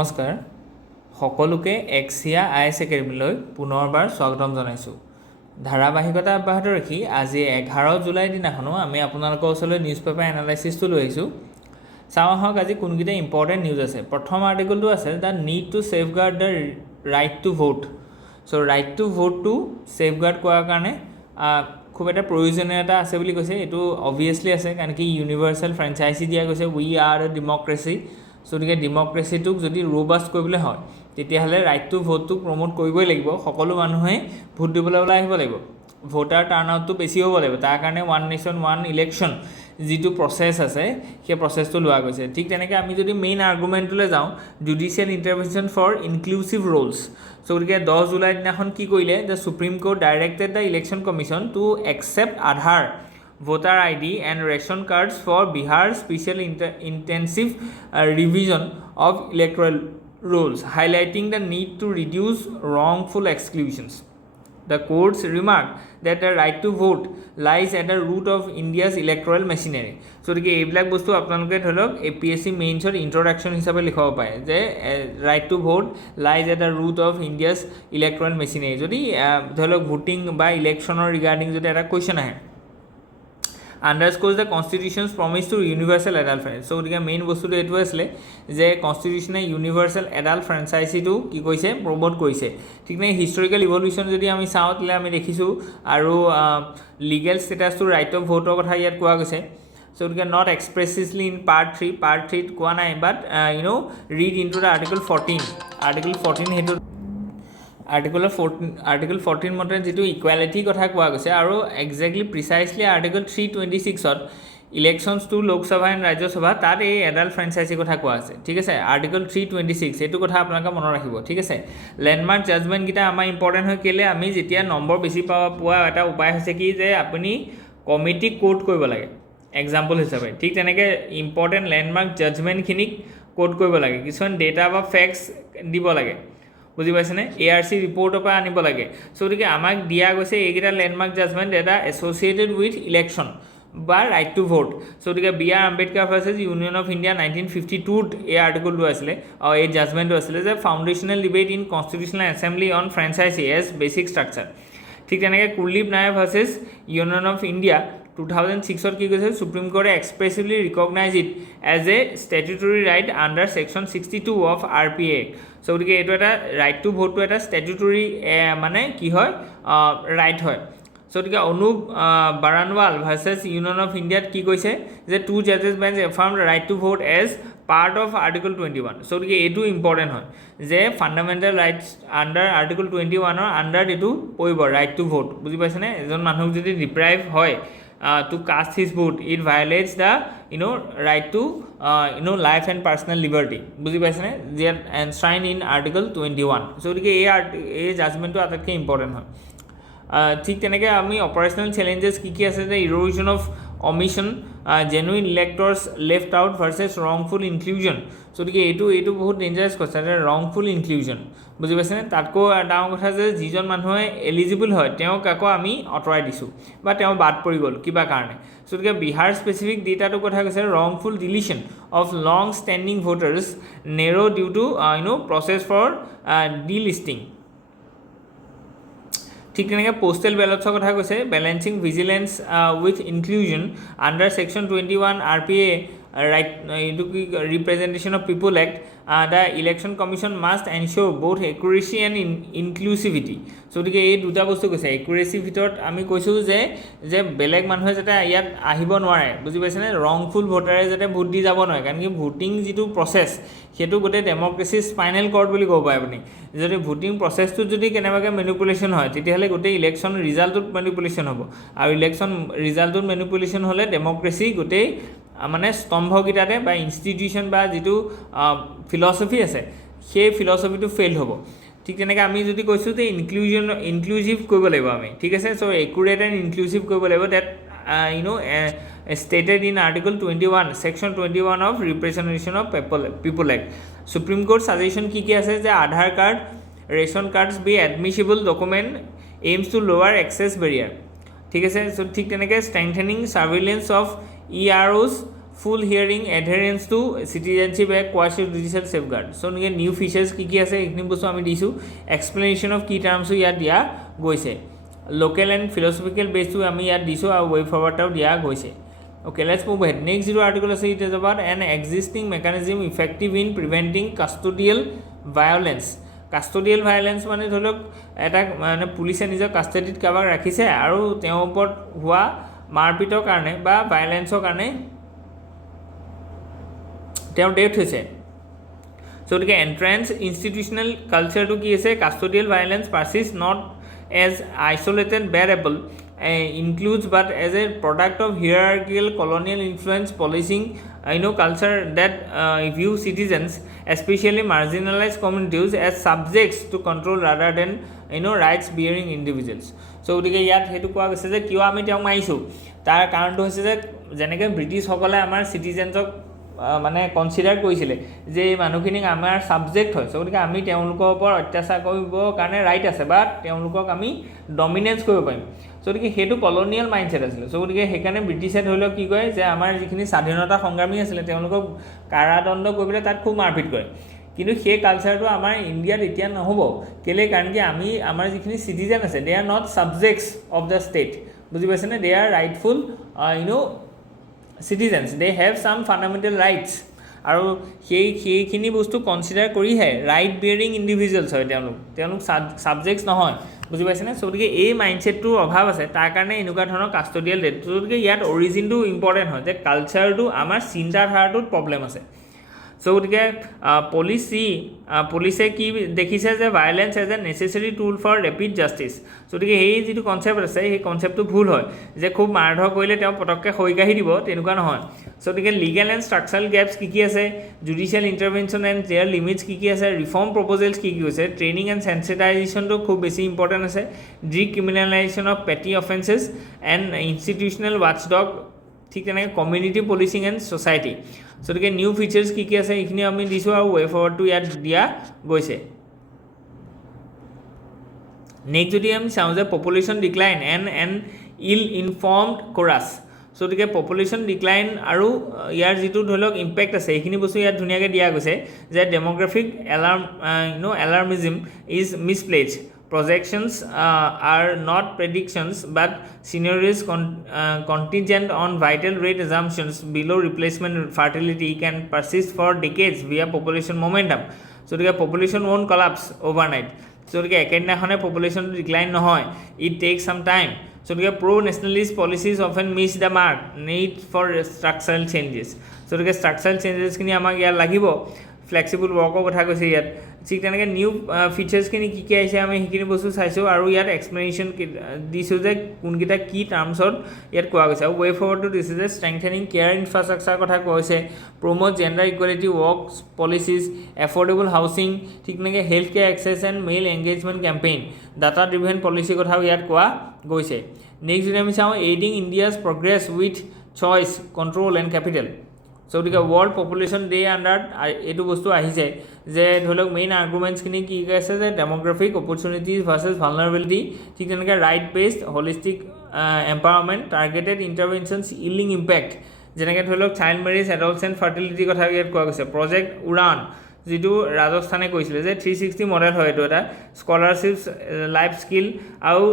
নমস্কাৰ সকলোকে AXIA IAS একাডেমীলৈ পুনৰবাৰ স্বাগতম জনাইছোঁ। ধাৰাবাহিকতা অব্যাহত ৰাখি আজি 11 জুলাই দিনাখনো আমি আপোনালোকৰ ওচৰলৈ নিউজ পেপাৰ এনালাইচিছটো লৈ আহিছোঁ। চাওঁ আহক আজি কোনকেইটা ইম্পৰ্টেণ্ট নিউজ আছে। প্ৰথম আৰ্টিকলটো আছে the need to safeguard the right to vote. So' right to ভোটটো ছেফগাৰ্ড কৰাৰ কাৰণে খুব এটা প্ৰয়োজনীয়তা আছে বুলি কৈছে। এইটো অবভিয়াছলি আছে কাৰণ কি ইউনিভাৰ্চেল ফ্ৰেঞ্চাইজি দিয়া গৈছে। We are A democracy. চ' গতিকে ডেম'ক্ৰেচিটোক যদি ৰ'বাষ্ট কৰিবলৈ হয় তেতিয়াহ'লে ৰাইট টু ভোটটোক প্ৰমোট কৰিবই লাগিব। সকলো মানুহে ভোট দিবলৈ ওলাই আহিব লাগিব। ভোটাৰ টাৰ্ণ আউটটো বেছি হ'ব লাগিব। তাৰ কাৰণে ওৱান নেশ্যন ওৱান ইলেকশ্যন যিটো প্ৰচেছ আছে সেই প্ৰচেছটো লোৱা গৈছে। ঠিক তেনেকৈ আমি যদি মেইন আৰ্গুমেণ্টটোলৈ যাওঁ, judicial intervention for inclusive rolls. So' গতিকে 10 জুলাই দিনাখন কি কৰিলে, the Supreme Court directed the election Commission to accept Aadhaar voter ID and ration cards for Bihar special intensive revision of electoral rolls, highlighting the need to reduce wrongful exclusions. The courts remarked that the right to vote lies at the root of India's electoral machinery. So, এইবিলাক বস্তু আপোনালোকে ধৰি লওক APSC মেইনছৰ introduction হিচাপে লিখাব পাৰে যে right to vote lies at the root of India's electoral machinery. যদি ধৰি লওক ভোটিং বা ইলেকশ্যনৰ ৰিগাৰ্ডিং যদি এটা কুৱেশ্যন আহে, underscores the constitution's promise to universal adult franchise. So গতিকে মেইন বস্তুটো এইটো আছিলে যে কনষ্টিটিউশ্যনে ইউনিভাৰ্চেল এডাল্ট ফ্ৰেঞ্চাইজিটো কি কৰিছে, প্ৰমোট কৰিছে। ঠিক নাই, হিষ্টৰিকেল ইভলিউশ্যন যদি আমি চাওঁ তেতিয়াহ'লে আমি দেখিছোঁ আৰু লিগেল ষ্টেটাছটো ৰাইট অফ ভোটৰ কথা ইয়াত কোৱা গৈছে। চ' গতিকে নট এক্সপ্ৰেছিভলি ইন পাৰ্ট 3 কোৱা নাই, but read in to the article 14 সেইটো আৰ্টিকল 14 মতে যিটো ইকুৱেলিটিৰ কথা কোৱা গৈছে আৰু একজেক্টলি প্ৰিচাইজলি আৰ্টিকল 326ত elections to Lok Sabha and Rajya Sabha তাত এই এডাল্ট ফ্ৰেঞ্চাইজিৰ কথা কোৱা আছে। ঠিক আছে, আৰ্টিকল 326 এইটো কথা আপোনালোকে মনত ৰাখিব। ঠিক আছে, লেণ্ডমাৰ্ক জাজমেণ্টকেইটা আমাৰ ইম্পৰ্টেণ্ট হৈ কেলে, আমি যেতিয়া নম্বৰ বেছি পোৱা এটা উপায় হৈছে কি যে আপুনি কমিটিক কোট কৰিব লাগে এক্সাম্পল হিচাপে। ঠিক তেনেকৈ ইম্পৰ্টেণ্ট লেণ্ডমাৰ্ক জাজমেণ্টখিনিক কোট কৰিব লাগে, কিছুমান ডেটা বা ফেক্টছ দিব লাগে, বুজি পাইছেনে, ARC ৰিপৰ্টৰ পৰা আনিব লাগে। চ' গতিকে আমাক দিয়া গৈছে এইকেইটা লেণ্ডমাৰ্ক জাজমেণ্ট এটা এছ'চিয়েটেড উইথ ইলেকশ্যন বা ৰাইট টু ভোট। চ' গতিকে B.R. Ambedkar versus Union of India 1952ত এই আৰ্টিকলটো আছিলে, এই জাজমেণ্টটো আছিলে যে foundational debate in constitutional assembly on franchise as basic structure. ঠিক তেনেকৈ Kuldip Nayar versus Union of India 2006ত কি কৈছে, সুপ্ৰিম কোৰ্টে expressively recognise it as a statutory right under section 62 of RPA। So' গতিকে এইটো এটা ৰাইট টু ভোটটো এটা ষ্টেটুটৰী মানে কি হয়, ৰাইট হয়। চ' গতিকে Anoop Baranwal versus Union of ইণ্ডিয়াত কি কৈছে যে 2 জাজেছ bench affirm right to vote as part of article 21। So' গতিকে এইটো ইম্পৰ্টেণ্ট হয় যে ফাণ্ডামেণ্টেল ৰাইটছ আণ্ডাৰ আৰ্টিকল 21ৰ আণ্ডাৰত এইটো পৰিব ৰাইট টু ভোট। বুজি পাইছেনে, এজন মানুহ যদি ডিপ্ৰাইভ হয় to cast his vote, it violates the right to life and personal liberty, বুজি পাইছেনে, যে enshrined in article 21. so গতিকে এই জাজমেণ্টটো আটাইতকৈ ইম্পৰ্টেণ্ট হয়। ঠিক তেনেকৈ আমি অপাৰেশ্যনেল চেলেঞ্জেছ কি আছে যে erosion of omission, genuine electors left out versus wrongful inclusion. So' গতিকে এইটো বহুত ডেঞ্জাৰাছ কথা যে ৰংফুল ইনক্লুজন, বুজি পাইছেনে। তাতকৈ ডাঙৰ কথা যে যিজন মানুহে এলিজিবল হয় তেওঁক আকৌ আমি আঁতৰাই দিছোঁ বা তেওঁ বাদ পৰি গ'ল কিবা কাৰণে। চ' গতিকে বিহাৰ স্পেচিফিক ডেটাটোৰ কথা কৈছে wrongful deletion of long standing voters narrow' due to process for delisting. ঠিক তেনেকৈ পোষ্টেল বেলটছৰ কথা কৈছে balancing vigilance with inclusion under section 21 RPA right এইটো কি representation of people act. The election commission must ensure both accuracy and inclusivity. So' গতিকে এই দুটা বস্তু কৈছে। একুৰেচিৰ ভিতৰত আমি কৈছোঁ যে বেলেগ মানুহে যাতে ইয়াত আহিব নোৱাৰে, বুজি পাইছেনে, ৰংফুল ভোটাৰে যাতে ভোট দি যাব নোৱাৰে, কাৰণ কি ভোটিং যিটো প্ৰচেছ সেইটো গোটেই ডেম'ক্ৰেচিৰ স্পাইনেল কৰ্ড বুলি ক'ব পাৰে আপুনি। যদি ভোটিং প্ৰচেছটোত যদি কেনেবাকৈ মেনিপুলেশ্যন হয় তেতিয়াহ'লে গোটেই ইলেকশ্যন ৰিজাল্টটোত মেনিপুলেশ্যন হ'ব, আৰু ইলেকশ্যন ৰিজাল্টটোত মেনিপুলেশ্যন হ'লে ডেম'ক্ৰেচি গোটেই মানে স্তম্ভকেইটাতে বা ইনষ্টিটিউশ্যন বা যিটো ফিলচফি আছে সেই ফিলচফিটো ফেইল হ'ব। ঠিক তেনেকৈ আমি যদি কৈছোঁ যে ইনক্লুজিভ কৰিব লাগিব আমি, ঠিক আছে। চ' একুৰেট এণ্ড ইনক্লুজিভ কৰিব লাগিব, date stated in article 21 section 21 of representation of people act. Supreme Court suggestion কি আছে যে Aadhaar card ration cards be admissible document aims to lower access barrier. ঠিক আছে, চ' ঠিক তেনেকৈ strengthening surveillance of EROs full hearing, adherence to citizenship act, quasi judicial safeguard. So new features কি আছে এইখিনি বস্তু আমি দিছো, explanation of key terms ইয়াত দিয়া গৈছে, local and philosophical base আমি ইয়াত দিছো আৰু way forward টাও দিয়া গৈছে. Okay, let's move ahead. Next zero article is it is about an existing mechanism effective in preventing custodial violence. Custodial violence মানে ধৰি লওক এটা মানে পুলিচে নিজৰ কাষ্টডিত কাবাক ৰাখিছে আৰু তেওঁৰ ওপৰত হোৱা মাৰপিটৰ কাৰণে বা ভাইলেন্সৰ কাৰণে তেওঁৰ ডেথ হৈছে. So the entrance institutional culture to ki ase custodial violence persists not as isolated bearable includes but as a product of hierarchical colonial influence policing culture that view citizens, especially marginalized communities, as subjects to control rather than rights bearing individuals. So the yat hetu koa gase je kyo ami tiak maisu tar karon to hoise je jeneke british hokole amar citizens মানে consider কৰিছিলে যে এই মানুহখিনিক আমাৰ subject হয়, গতিকে আমি তেওঁলোকৰ ওপৰত অত্যাচাৰ কৰিবৰ কাৰণে ৰাইট আছে বা তেওঁলোকক আমি ডমিনেন্স কৰিব পাৰিম. গতিকে সেইটো কলনিয়েল মাইণ্ডছেট আছিলে. গতিকে সেইকাৰণে ব্ৰিটিছে ধৰি লওক কি কয় যে আমাৰ যিখিনি স্বাধীনতা সংগ্ৰামী আছিলে তেওঁলোকক কাৰাদণ্ড কৰি পেলাই তাত খুব মাৰপিট কৰে. কিন্তু সেই কালচাৰটো আমাৰ ইণ্ডিয়াত এতিয়া নহ'ব. কেলৈ? কাৰণ কি আমি আমাৰ যিখিনি চিটিজেন আছে they are not subjects of the state. বুজি পাইছেনে? They are rightful citizens, they have some fundamental rights আৰু সেইখিনি বস্তু কনচিডাৰ কৰিহে ৰাইট বিয়াৰিং ইণ্ডিভিজুৱেলছ হয় তেওঁলোক ছাবজেক্টছ নহয়. বুজি পাইছেনে? গতিকে এই মাইণ্ডছেটটোৰ অভাৱ আছে, তাৰ কাৰণে এনেকুৱা ধৰণৰ কাষ্টডিয়েল ডেথ. গতিকে ইয়াত অৰিজিনটো ইম্পৰ্টেণ্ট হয় যে কালচাৰটো আমাৰ চিন্তাধাৰাটোত প্ৰব্লেম আছে. গতিকে পুলিচে কি দেখিছে যে violence as a necessary tool for rapid justice. গতিকে এই যিটো কনচেপ্ট আছে সেই কনচেপ্টটো ভুল হয় যে খুব মাৰধৰ কৰিলে তেওঁ পটককৈ হৈ কাঢ়ি দিব, তেনেকুৱা নহয়. গতিকে লিগেল এণ্ড ষ্ট্ৰাকচাৰেল গেপছ কি আছে, judicial intervention and there limits কি আছে, ৰিফৰ্ম প্ৰপ'জেলছ কি হৈছে, ট্ৰেইনিং এণ্ড চেন্সিটাইজেশ্যনটো খুব বেছি ইম্পৰ্টেণ্ট আছে, ডিক্ৰিমিনেলাইজেশ্যন অফ পেটি অফেন্সেছ এণ্ড ইনষ্টিটিউচনেল ৱাটছডগ, ঠিক তেনেকৈ কমিউনিটি পলিচিং এণ্ড ছ'চাইটি. গতিকে নিউ ফিচাৰ্ছ কি আছে এইখিনি আমি দিছোঁ আৰু ৱে ফৰৱাৰ্ডটো ইয়াত দিয়া গৈছে. নেক্সট যদি আমি চাওঁ যে population decline and ill informed chorus. গতিকে পপুলেশ্যন ডিক্লাইন আৰু ইয়াৰ যিটো ধৰি লওক ইম্পেক্ট আছে এইখিনি বস্তু ইয়াত ধুনীয়াকৈ দিয়া গৈছে যে demographic alarmism is misplaced. Projections are not predictions but scenarios contingent on vital rate assumptions below replacement fertility can persist for decades via population momentum. So the population won't collapse overnight. So the ekedinahone population decline নহয়, it takes some time. So the pro-nationalist policies often miss the mark, need for structural changes. So the structural changes খিনি আমাক ইয়াত লাগিব. Flexible ৱৰ্কৰ কথা কৈছে ইয়াত, ঠিক তেনেকৈ নিউ ফিচাৰ্ছখিনি কি কি আহিছে আমি সেইখিনি বস্তু চাইছোঁ আৰু ইয়াত এক্সপ্লেনেশ্যন দিছোঁ যে কোনকেইটা কি টাৰ্মছত ইয়াত কোৱা গৈছে. আৰু ৱে ফৰৱাৰ্ডটো দিছে যে ষ্ট্ৰেংথেনিং কেয়াৰ ইনফ্ৰাষ্ট্ৰাকচাৰ কথা কৈছে, promote gender equality works policies, affordable housing, ঠিক তেনেকৈ health care access and male engagement campaign, data driven policy কথাও ইয়াত কোৱা গৈছে. নেক্সট যদি আমি চাওঁ aiding India's progress with choice, control and capital. গতিকে ৱৰ্ল্ড পপুলেশ্যন ডে আণ্ডাৰত এইটো বস্তু আহিছে যে ধৰি লওক মেইন আৰ্গুমেণ্টছখিনি কি আছে যে ডেম'গ্ৰাফিক অপৰচুনিটিজ ভাৰ্চেছ ভালনাৰেবিলিটি, ঠিক তেনেকৈ right based holistic empowerment, targeted interventions yielding impact, যেনেকৈ ধৰি লওক চাইল্ড মেৰেজ, এডল্টছ ফাৰ্টিলিটি কথা ইয়াত কোৱা গৈছে. প্ৰজেক্ট উড়ান যিটো ৰাজস্থানে কৈছিলে যে 360 মডেল হয়, এইটো এটা স্কলাৰশ্বিপছ, লাইফ স্কিল আৰু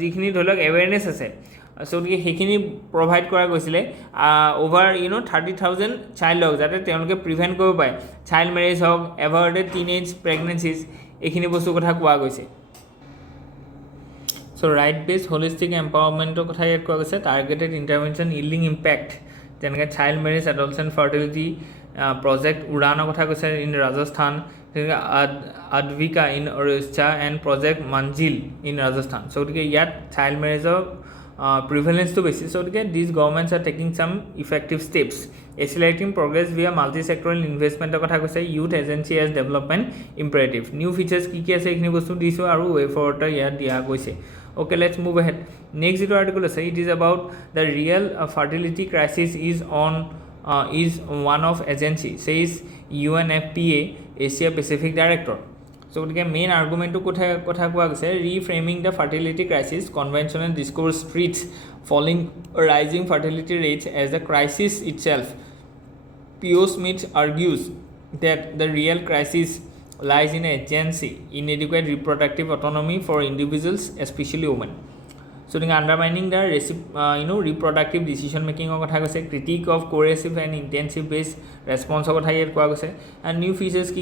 যিখিনি ধৰি লওক এৱেৰনেছ আছে গতিকে সেইখিনি প্ৰভাইড কৰা গৈছিলে অভাৰ 30,000 চাইল্ডক, যাতে তেওঁলোকে প্ৰিভেণ্ট কৰিব পাৰে চাইল্ড মেৰেজ হওক, এভাৰ্টেড টিনেজ প্ৰেগনেঞ্চিজ, এইখিনি বস্তুৰ কথা কোৱা গৈছে. ৰাইট বেছড হলিষ্টিক এম্পাৱাৰমেণ্টৰ কথা ইয়াত কোৱা গৈছে, টাৰ্গেটেড ইণ্টাৰভেনশ্যন ইল্ডিং ইম্পেক্ট, তেনেকৈ child marriage, adults fertility, project উড়ানৰ কথা কৈছে ইন ৰাজস্থান, তেনেকৈ Advika in Odisha and project Manzil in Rajasthan. গতিকে ইয়াত চাইল্ড মেৰেজৰ প্ৰিভেলেঞ্চটো বেছি. গতিকে this governments are taking some effective steps, accelerating progress via multi sectoral ইনভেষ্টমেণ্টৰ কথা কৈছে, youth agency as development imperative. New features কি আছে এইখিনি বস্তু দিছোঁ আৰু ৱে ফৰৱাৰ্ড ইয়াত দিয়া গৈছে. Okay, let's move ahead. Next video article is it is about the real fertility crisis is one of agency, says UNFPA Asia Pacific Director. So গতিকে মেইন আৰ্গুমেণ্টটো কথা কোৱা গৈছে reframing the fertility crisis conventional discourse treats falling rising fertility rates as the crisis itself P.O. Smith argues that the real crisis lies in agency, inadequate reproductive autonomy for individuals, especially women. So, undermining the reproductive decision making critique of coercive and intensive based response and new features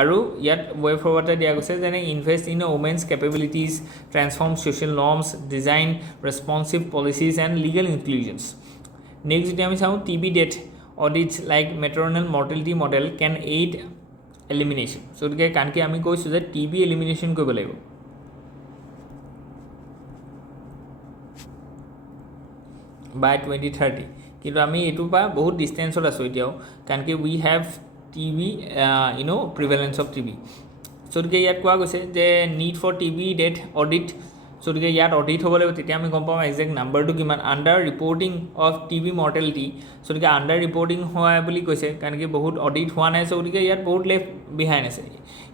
আৰু ইয়াত way forward দিয়া গৈছে যেনে invest in women's capabilities, transform social norms, design responsive policies and legal inclusions. Next যদি আমি চাওঁ TB death audits like maternal mortality model can aid elimination. So গতিকে কানকি আমি কৈছোঁ যে TB elimination কৰিব লাগিব by 2030 কিন্তু আমি এইটো পা বহুত ডিষ্টেন্সত আছোঁ এতিয়াও কানকি we have TB prevalence of TB. So গতিকে ইয়াত কোৱা গৈছে যে need for TB death audit. So গতিকে ইয়াত অডিট হ'ব লাগিব তেতিয়া আমি গম পাম এক্সাক্ট নাম্বাৰটো কিমান under reporting of TB mortality. So' গতিকে আণ্ডাৰ ৰিপৰ্টিং হোৱা বুলি কৈছে কাৰণ কি বহুত অডিট হোৱা নাই চ' গতিকে ইয়াত বহুত লেফ্ট বিহাইণ্ড আছে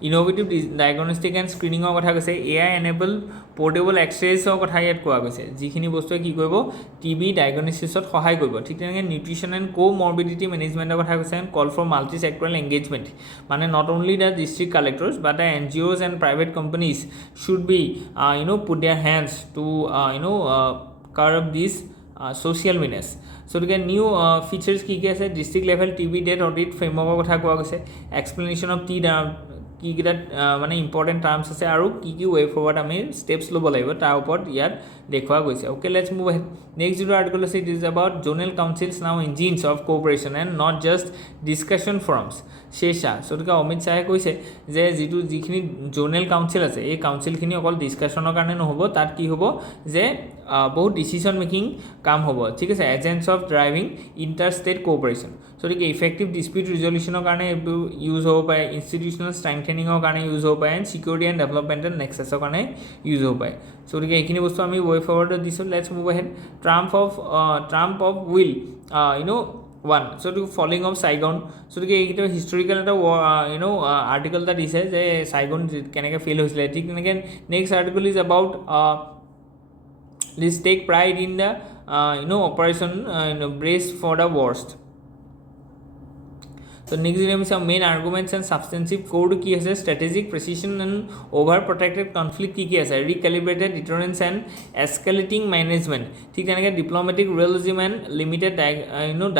ইন'ভেটিভ ডায়েগনষ্টিক এণ্ড স্ক্ৰিনিঙৰ কথা কৈছে AI এনেবল পৰ্টেবল এক্সৰেছৰ কথা ইয়াত কোৱা গৈছে যিখিনি বস্তুৱে কি কৰিব TB ডায়েগনচিছত সহায় কৰিব ঠিক তেনেকৈ নিউট্ৰিশ্যন এণ্ড কো-মৰ্বিডিটি মেনেজমেণ্টৰ কথা কৈছে and call for multi sectoral engagement মানে not only the district collectors but the NGOs and private companies should be put their hands to curb this social menace. So to get new features ki ase district level TB death audit framework kotha koa goise explanation of কি কিটা মানে important terms আছে আৰু কি ৱে forward আমি steps ল'ব লাগিব তাৰ ওপৰত ইয়াত দেখুওৱা গৈছে okay let's move ahead next যিটো আৰ্টিকল আছে it is about zonal councils now engines of cooperation and not just discussion forums শেষা গতিকে অমিত শ্বাহে কৈছে যে যিখিনি জোনেল কাউন্সিল আছে এই কাউন্সিলখিনি অকল ডিছকাশ্যনৰ কাৰণে নহ'ব তাত কি হ'ব যে বহুত ডিচিশ্যন মেকিং কাম হ'ব ঠিক আছে agents of driving inter state cooperation গতিকে ইফেক্টিভ ডিছপিউট ৰিজলিউশ্যনৰ কাৰণে এইবোৰ ইউজ হ'ব পাৰে ইনষ্টিটিউচনেল ষ্ট্ৰেংথেনিঙৰ কাৰণে ইউজ হ'ব পাৰে এণ্ড ছিকিউৰিটি এণ্ড ডেভেলপমেণ্টেল নেক্সাছৰ কাৰণে ইউজ হ'ব পাৰে চ' গতিকে এইখিনি বস্তু আমি ৱে ফৰৱাৰ্ডত দিছোঁ let's move ahead Trump of will one চ' এইটো ফলিং অফ চাইগন চ' গতিকে এইটো হিষ্টৰিকেল এটা আৰ্টিকল এটা দিছে যে চাইগন কেনেকৈ ফেইল হৈছিলে ঠিক তেনেকৈ next article is about Let's take pride in the operation brace for the worst. So next we have some main arguments and substantive code ki ase strategic precision and overprotected conflict ki ase recalibrated deterrence and escalating management thik janake diplomatic realism and limited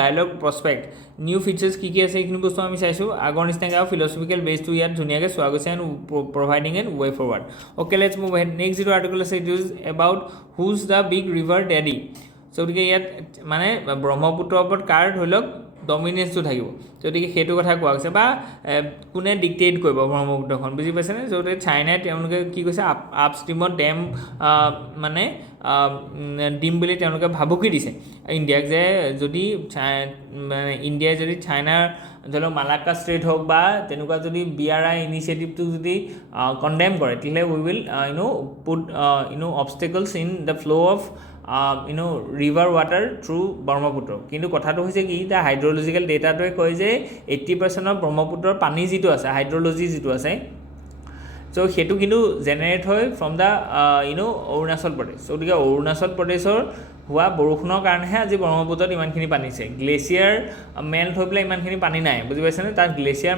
dialogue prospect new features ki ase ekhini bostu ami saisu agor nisna philosophical base to yat dhuniya ke swa goise and providing a way forward okay let's move ahead next zero article is about who's the big river daddy so yat mane brahmaputra opor কাৰ ধৰিলক ডমিনেন্সটো থাকিব গতিকে সেইটো কথা কোৱা হৈছে বা কোনে dictate কৰিব ব্ৰহ্মপুত্ৰখন বুজি পাইছেনে য'তে চাইনাই তেওঁলোকে কি কৈছে আপষ্ট্ৰীমত ডেম মানে দিম বুলি তেওঁলোকে ভাবুকি দিছে ইণ্ডিয়াক যে যদি মানে ইণ্ডিয়াই যদি চাইনাৰ ধৰি লওক মালাক্কা ষ্ট্ৰেইট হওক বা তেনেকুৱা যদি BRI ইনিচিয়েটিভটো যদি কণ্ডেম কৰে তেতিয়াহ'লে উই উইল পুট অবষ্টেকলছ ইন দ্য ফ্ল' of river water through Brahmaputra কিন্তু কথাটো হৈছে কি দা হাইড্ৰলজিক্যাল ডেটাটোৱে কয় যে 80% অফ ব্ৰহ্মপুত্ৰৰ পানী যিটো আছে হাইড্ৰলজি যিটো আছে চ' সেইটো কিন্তু জেনেৰেট হয় ফ্ৰম দ্য অৰুণাচল প্ৰদেশ চ' গতিকে অৰুণাচল প্ৰদেশৰ হোৱা বৰষুণৰ কাৰণেহে আজি ব্ৰহ্মপুত্ৰত ইমানখিনি পানী আছে গ্লেচিয়াৰ মেল্ট হৈ পেলাই ইমানখিনি পানী নাই বুজি পাইছেনে তাত গ্লেচিয়াৰ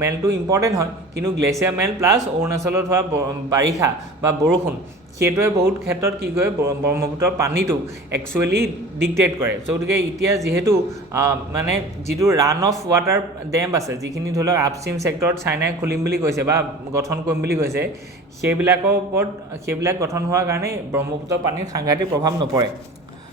মেল্টটো ইম্পৰ্টেণ্ট হয় কিন্তু গ্লেচিয়াৰ মেল্ট প্লাছ অৰুণাচলত হোৱা বাৰিষা বা বৰষুণ সেইটোৱে বহুত ক্ষেত্ৰত কি কৰে ব্ৰহ্মপুত্ৰৰ পানীটো একচুৱেলি ডিক্টেট কৰে চ' গতিকে এতিয়া যিহেতু মানে যিটো ৰান অফ ৱাটাৰ ডেম আছে যিখিনি ধৰি লওক আপষ্ট্ৰীম ছেক্টৰত চাইনাই খুলিম বুলি কৈছে বা গঠন কৰিম বুলি কৈছে সেইবিলাক গঠন হোৱাৰ কাৰণে ব্ৰহ্মপুত্ৰৰ পানীৰ সাংঘাতিক প্ৰভাৱ নপৰে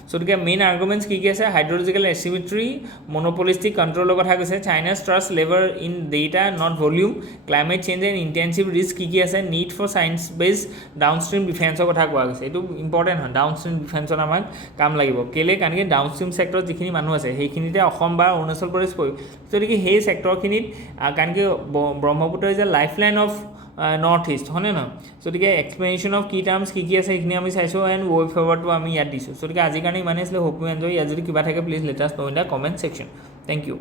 চ' গতিকে মেইন আৰ্গুমেণ্টছ কি আছে হাইড্ৰলজিকেল এচিমেট্ৰি মনোপলিষ্টিক কণ্ট্ৰলৰ কথা কৈছে China's trust lever in data not volume climate change and intensive risk কি আছে need for science based downstream ডিফেন্সৰ কথা কোৱা গৈছে এইটো ইম্পৰ্টেণ্ট হয় ডাউনষ্ট্ৰীম ডিফেন্সত আমাক কাম লাগিব কেলৈ কাৰণ কি ডাউনষ্ট্ৰীম ছেক্টৰত যিখিনি মানুহ আছে সেইখিনিতে অসম বা অৰুণাচল প্ৰদেশ পৰিব গতিকে সেই ছেক্টৰখিনিত কাৰণ কি Brahmaputra is a lifeline of north east হয়নে নহয় গতিকে এক্সপ্লেনেশ্যন অফ কি টাৰ্মছ কি আছে সেইখিনি আমি চাইছোঁ এণ্ড ৱে ফৰৱাৰ্ডটো আমি ইয়াত দিছোঁ গতিকে আজিৰ কাৰণে ইমানেই আছিলে হোপ ইউ এনজয় ইয়াত যদি কিবা থাকে please let us know in the comment section thank U